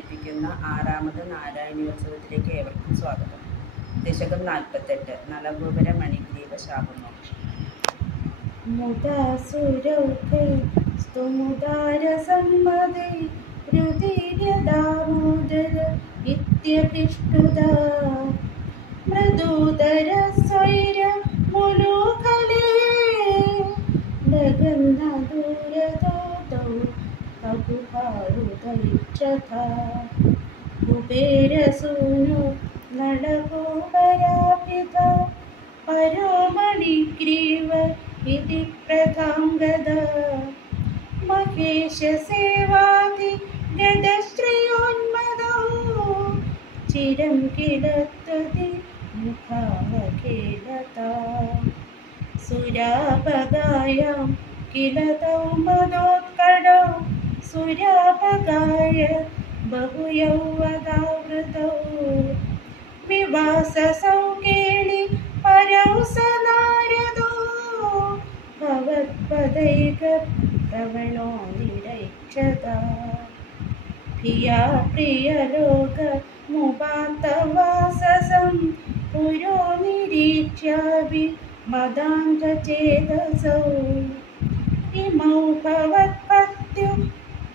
അവതരിപ്പിക്കുന്ന ആറാമത് നാരായണീയോത്സവത്തിലേക്ക് ഏവർക്കും സ്വാഗതം. ദശകം 48 നളഗോപുര മണിഗ്രീവ ശാപമോ. മുദാസുരൗഖേ സ്തുമുദാരസമ്മതേ രുധിര്യദാമോദര ഇത്യഭിഷ്ടുതാ മൃദുതരസ്വൈര മുലൂകലേ ലഗന്നദൂരദൗ കകുഹാരുദൈക്ഷഥാ കുബേരസൂനു നളഗോപരാഭിത പരോമണിഗ്രീവ इति प्रथांगदा महेशसेवादि गदश्रियोन्मदौ चिरं किलत्वति मुखावखेलता सुरापगायां किलतौ मदोत्कडौ सुरापगाय बहुयौवदावृतौ विवाससौकेळि परौ सनारदो भवत्पदैक प्रवणो निरैक्षता प्रिया प्रियलोक मुपातवाससं पुरो निरीक्ष्याभि मदान्तचेतसौ इमौ भवत्पत्यु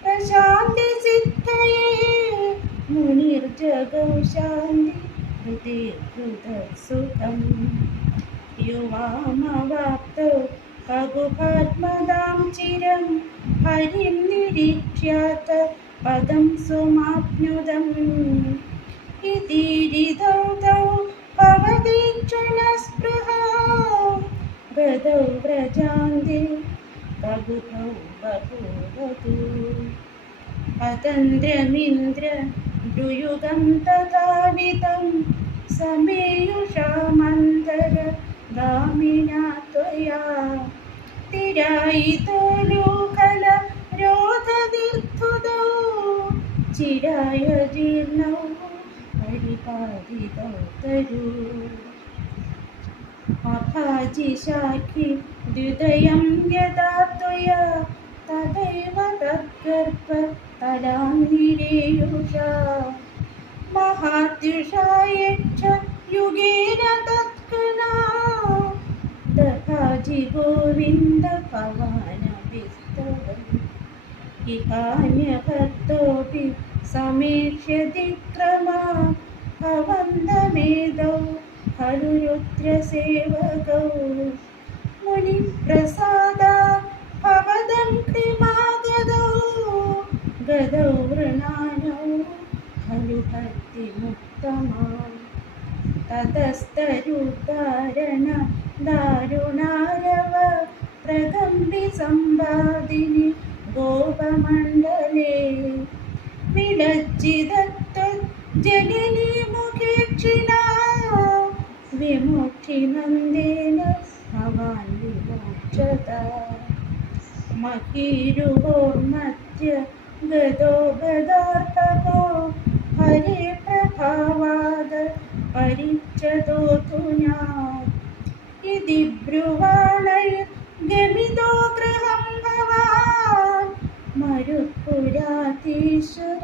प्रशान्तिसिद्धये मुनिर्जगौ शान्ति हृदि हृदसुखम् युवामवाप्तौ खगुभात्मदां चिरं हरिं निरीक्ष्यात पदं सुमाप्नुदम् इति रिधौ तौ भवदीक्षणस्पृहा गदौ व्रजान्ते खगुभौ बभूवतु अतन्द्रमिन्द्र दुयुगं तथावितं समेयुषामन्तर गामिना त्वया तिरायितो लोकल रोधदीर्थुदौ चिराय जीर्णौ परिपादितौ तरु अभाजिशाखि द्विदयं यदा त्वया तदैव तद्गर्भ तलान्निरेयुषा महाद्युषायच्छ युगेन तत्कना दभाजि गोविन्द भवानभिस्तवम् इहान्यभक्तोऽपि समेक्ष्य दिक्रमा भवन्तमेदौ खलु रुद्रसेवकौ मुनिप्रसादात् भवदं कृमागदौ गदौ वृणानौ खलु भक्तिमुत्तमा ततस्तरुद्धारण दारुणारव प्रगम्भिसंवादिनि गोपमण्डले विलज्जितत्वज्जलिनी मुखेक्षिणा विमुक्तिनन्देन भवान् विमोक्षता महीरुहोर्मध्य गदो गदार्पको हरे प्रभावाद परिच्छदोतुना इति ब्रुवाणैर्गमितो गृहं भवान् मरुत्पुराधीश्वर